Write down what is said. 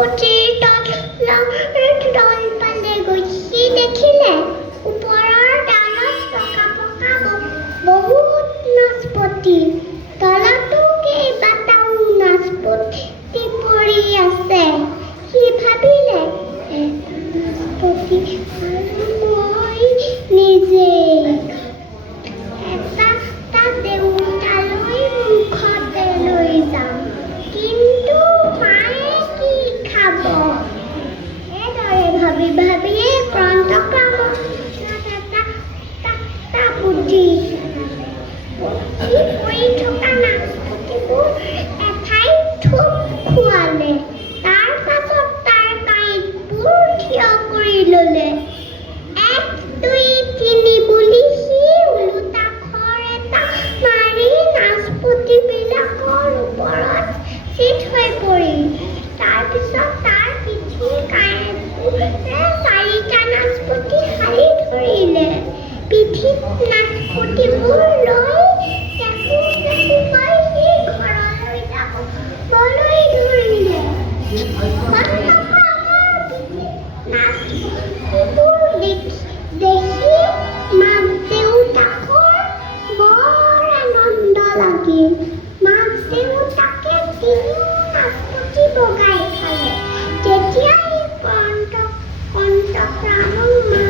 নাচপতিৰ তল পালে গৈ সি দেখিলে ওপৰৰ ডালত পকা পকা বহুত নাচপতি, তলতো কেইবাটাও নাচপতি পৰি আছে। সি ভাবিলে নাচপতি মই নিজেই এটা দেউতালৈ মুখতে লৈ যাম, কিন্তু মায়ে কি খাব? এইদৰে ভাবি ভাবিয়ে ক্ৰান্তকামত এটা বুদ্ধি পৰি থকা নাচপতিবোৰ এঠাইত থোপ খোৱালে। তাৰ পাছত তাৰ কাঁইটবোৰ থিয় কৰি ল'লে। 1, 2, 3 বুলি সি ওলোটা খৰ এটা মাৰি নাচপতিবিলাকৰ ওপৰত চিত হৈ পৰিল। তাৰপিছত তাৰ পিঠিৰ কাঁইটবোৰে 4টা নাচপতি হালি ধৰিলে। পিঠিত নাচপতিবোৰ লৈ চেকু চেকুকৈ সি ঘৰলৈ যাবলৈ ধৰিলে। নাচপতিবোৰ দেখি মাক দেউতাকৰ বৰ আনন্দ লাগিল। মাক দেউতাকে 3ও নাচপতি বগাই খালে। তেতিয়াই ক্ৰান্তকামৰ